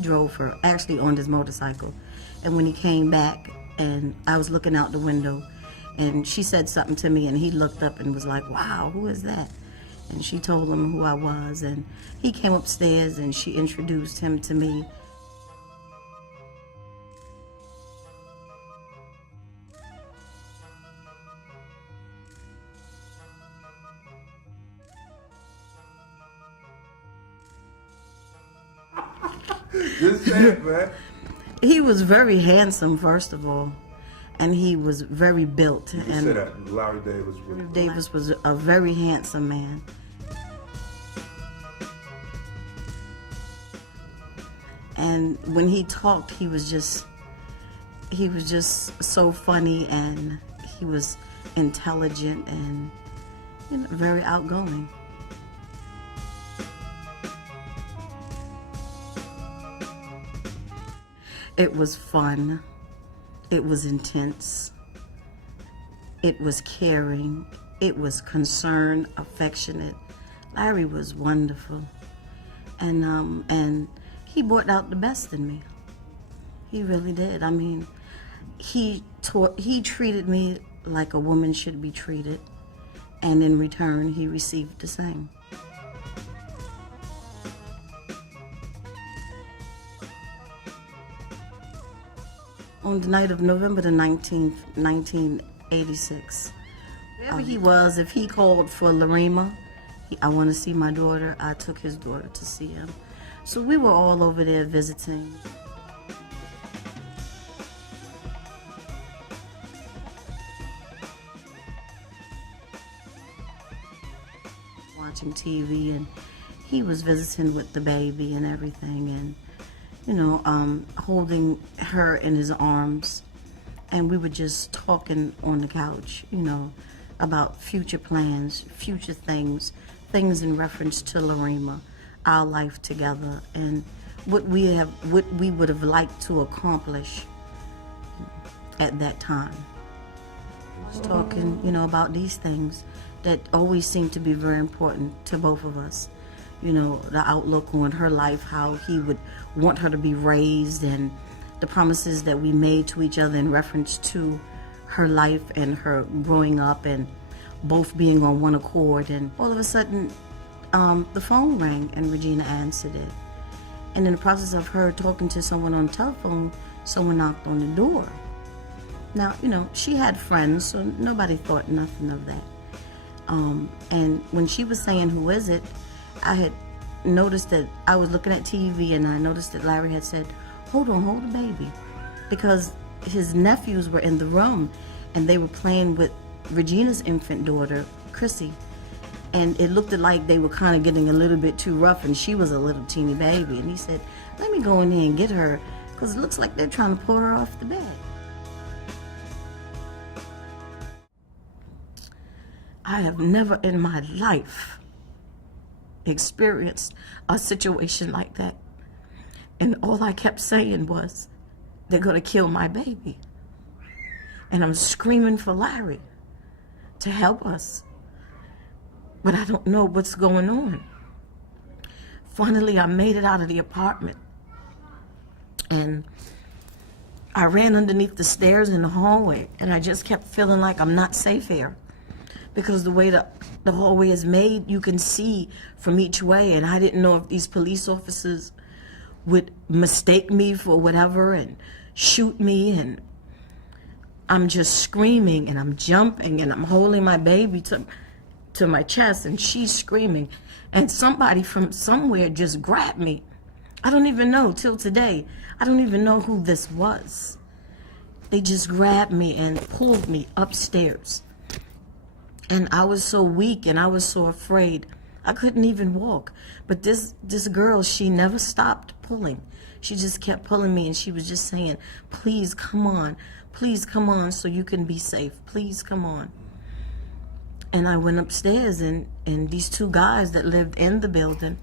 drove her, actually on his motorcycle. And when he came back, and I was looking out the window, and she said something to me, and he looked up and was like, wow, who is that? And she told him who I was, and he came upstairs and she introduced him to me. This man. He was very handsome, first of all, and he was very built. You and said that Larry Davis was a very handsome man. And when he talked, he was just so funny, and he was intelligent and, you know, very outgoing. It was fun. It was intense. It was caring. It was concerned, affectionate. Larry was wonderful. And he brought out the best in me. He really did. I mean, he treated me like a woman should be treated, and in return, he received the same. On the night of November the 19th, 1986, wherever he was, if he called for Larima, I want to see my daughter, I took his daughter to see him. So we were all over there visiting. Watching TV, and he was visiting with the baby and everything, and you know, holding her in his arms, and we were just talking on the couch, you know, about future plans, future things in reference to Larima, our life together, and what we would have liked to accomplish at that time. Just talking, you know, about these things that always seem to be very important to both of us. You know, the outlook on her life, how he would want her to be raised, and the promises that we made to each other in reference to her life and her growing up and both being on one accord. And all of a sudden, the phone rang and Regina answered it. And in the process of her talking to someone on the telephone, someone knocked on the door. Now, you know, she had friends, so nobody thought nothing of that. And when she was saying, who is it? I had noticed that I was looking at TV, and I noticed that Larry had said, hold on, hold the baby. Because his nephews were in the room, and they were playing with Regina's infant daughter, Chrissy. And it looked like they were kind of getting a little bit too rough, and she was a little teeny baby. And he said, let me go in there and get her, because it looks like they're trying to pull her off the bed. I have never in my life experienced a situation like that. And all I kept saying was, they're gonna kill my baby. And I'm screaming for Larry to help us. But I don't know what's going on. Finally, I made it out of the apartment. And I ran underneath the stairs in the hallway, and I just kept feeling like I'm not safe here. Because the way the hallway is made, you can see from each way, and I didn't know if these police officers would mistake me for whatever and shoot me, and I'm just screaming, and I'm jumping, and I'm holding my baby to my chest, and she's screaming, and somebody from somewhere just grabbed me. I don't even know, till today, I don't even know who this was. They just grabbed me and pulled me upstairs. And I was so weak, and I was so afraid. I couldn't even walk. But this girl, she never stopped pulling. She just kept pulling me, and she was just saying, please come on so you can be safe. Please come on. And I went upstairs, and these two guys that lived in the building,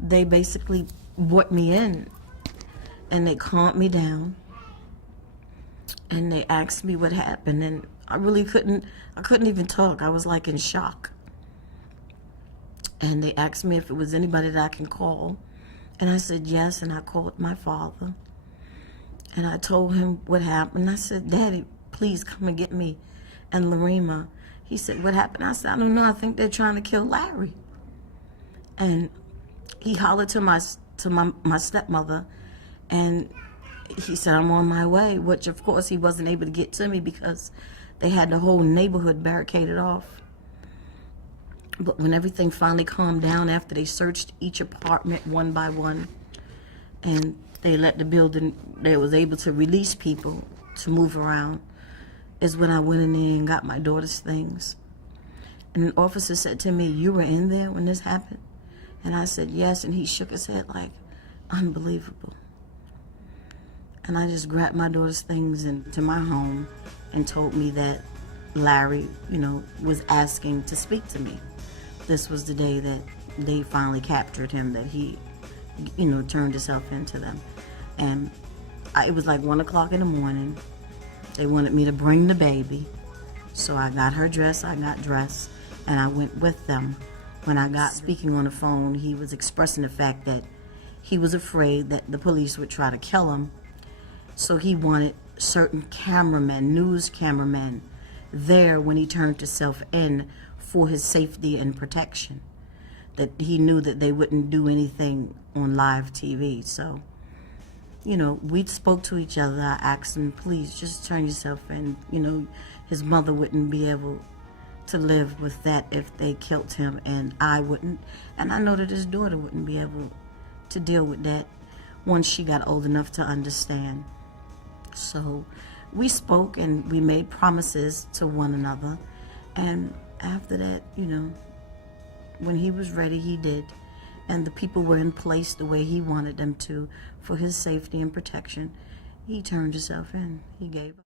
they basically brought me in, and they calmed me down, and they asked me what happened, and I couldn't even talk. I was like in shock. And they asked me if it was anybody that I can call. And I said, yes, and I called my father. And I told him what happened. I said, Daddy, please come and get me and Larima. He said, what happened? I said, I don't know. I think they're trying to kill Larry. And he hollered to my stepmother, and he said, I'm on my way, which of course he wasn't able to get to me because they had the whole neighborhood barricaded off. But when everything finally calmed down after they searched each apartment one by one, and they let the building, they was able to release people to move around, is when I went in there and got my daughter's things. And an officer said to me, you were in there when this happened? And I said, yes, and he shook his head like, unbelievable. And I just grabbed my daughter's things into my home and told me that Larry, was asking to speak to me. This was the day that they finally captured him, that he, turned himself into them. And it was like 1 o'clock in the morning. They wanted me to bring the baby. So I got her dressed, I got dressed, and I went with them. When I got speaking on the phone, he was expressing the fact that he was afraid that the police would try to kill him. So he wanted certain cameramen, news cameramen, there when he turned himself in for his safety and protection. That he knew that they wouldn't do anything on live TV. So, we spoke to each other. I asked him, please just turn yourself in. His mother wouldn't be able to live with that if they killed him, and I wouldn't. And I know that his daughter wouldn't be able to deal with that once she got old enough to understand. So we spoke and we made promises to one another. And after that, when he was ready, he did. And the people were in place the way he wanted them to for his safety and protection. He turned himself in. He gave up.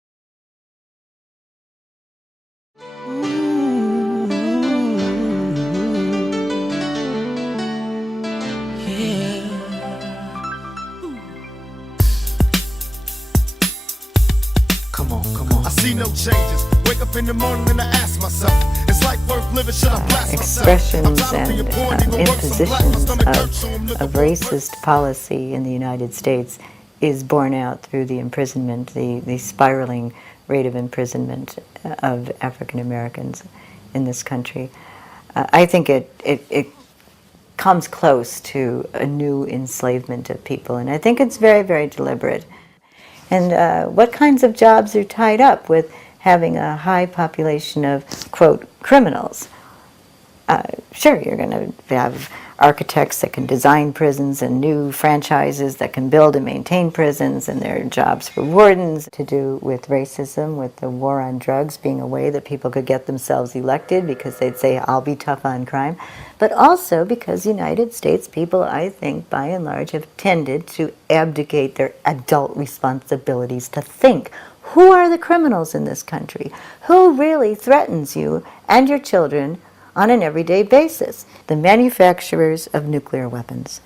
Come on. I see no changes. Wake up in the morning and I ask myself, is life worth living? Should I blast myself? Expressions and impositions of racist policy in the United States is borne out through the imprisonment, the spiraling rate of imprisonment of African Americans in this country. I think it comes close to a new enslavement of people, and I think it's very, very deliberate. And what kinds of jobs are tied up with having a high population of, quote, criminals? Sure, you're going to have architects that can design prisons and new franchises that can build and maintain prisons, and there are jobs for wardens. To do with racism, with the war on drugs being a way that people could get themselves elected because they'd say, I'll be tough on crime. But also because United States people, I think, by and large, have tended to abdicate their adult responsibilities to think, who are the criminals in this country? Who really threatens you and your children on an everyday basis? The manufacturers of nuclear weapons.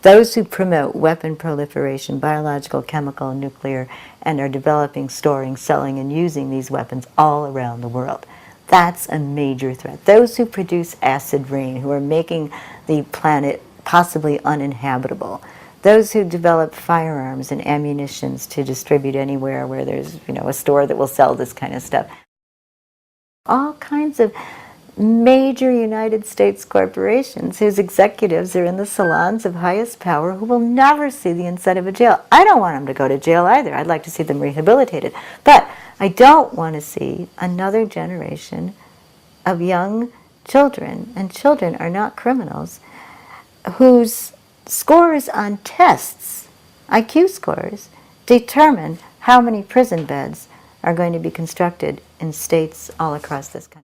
Those who promote weapon proliferation, biological, chemical, nuclear, and are developing, storing, selling, and using these weapons all around the world. That's a major threat. Those who produce acid rain, who are making the planet possibly uninhabitable. Those who develop firearms and ammunitions to distribute anywhere where there's, a store that will sell this kind of stuff. All kinds of major United States corporations whose executives are in the salons of highest power who will never see the inside of a jail. I don't want them to go to jail either. I'd like to see them rehabilitated. But I don't want to see another generation of young children, and children are not criminals, whose scores on tests, IQ scores, determine how many prison beds are going to be constructed in states all across this country.